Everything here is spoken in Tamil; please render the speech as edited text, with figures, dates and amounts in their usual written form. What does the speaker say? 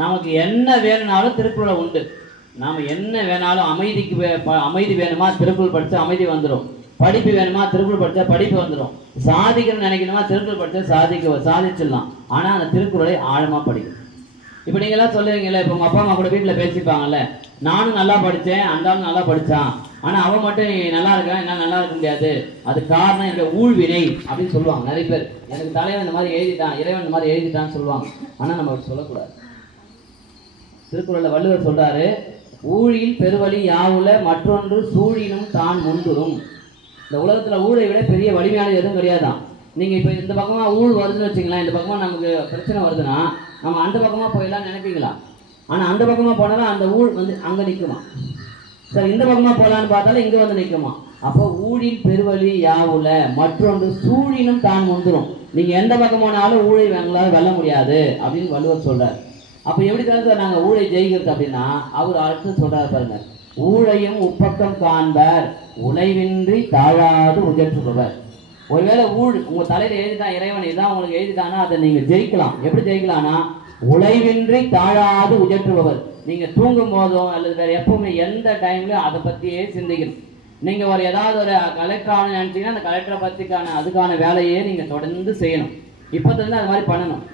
நமக்கு என்ன வேணும்னாலும் திருக்குறள் உண்டு. நாம் என்ன வேணாலும் அமைதி வேணுமா திருக்குறள் படித்தா அமைதி வந்துடும். படிப்பு வேணுமா திருக்குறள் படித்தா படிப்பு வந்துடும். சாதிக்கணும்னு நினைக்கணுமா திருக்குறள் படித்தா சாதிச்சிடலாம். ஆனால் அந்த திருக்குறளை ஆழமாக படிக்கணும். இப்போ நீங்களாம் சொல்லுவீங்களே, இப்போ உங்கள் அப்பா அம்மா கூட வீட்டில் பேசிப்பாங்கல்ல, நானும் நல்லா படித்தேன், அந்த ஆளும் நல்லா படித்தான், ஆனால் அவன் மட்டும் நல்லா இருக்கான், என்ன நல்லா இருக்க முடியாது, அது காரணம் என்னுடைய ஊழ்வினை அப்படின்னு சொல்லுவாங்க நிறைய பேர். எனக்கு தலைவன் இந்த மாதிரி எழுதிட்டான், இறைவன் இந்த மாதிரி எழுதிட்டான்னு சொல்லுவாங்க. ஆனால் நம்ம அப்படி சொல்லக்கூடாது. திருக்குறளில் வள்ளுவர் சொல்றாரு, ஊழில் பெருவழி யாவுல மற்றொன்று சூழினும் தான் முந்துரும். இந்த உலகத்துல ஊழலை விட பெரிய வலிமையானது எதுவும் கிடையாதான். நீங்க இப்ப இந்த பக்கமா ஊழ் வருதுன்னு வச்சுங்களேன், இந்த பக்கமா நமக்கு பிரச்சனை வருதுன்னா நம்ம அந்த பக்கமா போயிடலாம் நினைப்பீங்களா? ஆனா அந்த பக்கமா போனாலும் அந்த ஊழ் வந்து அங்க நிற்குமா. சரி, இந்த பக்கமா போகலான்னு பார்த்தாலும் இங்க வந்து நிற்குமா. அப்போ ஊழில் பெருவழி யாவுல மற்றொன்று சூழினும் தான் முந்துரும். நீங்க எந்த பக்கம் போனாலும் ஊழை உங்களால் வெல்ல முடியாது அப்படின்னு வள்ளுவர் சொல்றாரு. அப்போ எப்படி தான் நாங்கள் ஊழை ஜெயிக்கிறது அப்படின்னா, அவர் அடுத்து சொல்றாரு பாருங்க, ஊழையும் உப்பக்கம் காண்பர் உழைவின்றி தாழாது உயற்றுபவர். ஒருவேளை உங்க தலையில எழுதிட்டான் இறைவன், இதான் உங்களுக்கு எழுதிட்டானா அதை நீங்க ஜெயிக்கலாம். எப்படி ஜெயிக்கலாம்னா, உழைவின்றி தாழாது உயற்றுபவர். நீங்க தூங்கும் போதும் அல்லது வேற எப்பவுமே எந்த டைம்லயும் அதை பத்தியே சிந்திக்கணும். நீங்க ஏதாவது ஒரு கலெக்டர் ஆகணும்னு நினைச்சீங்கன்னா அந்த கலெக்டரை பத்திக்கான அதுக்கான வேலையே நீங்க தொடர்ந்து செய்யணும். இப்பத்துல இருந்து அது மாதிரி பண்ணணும்.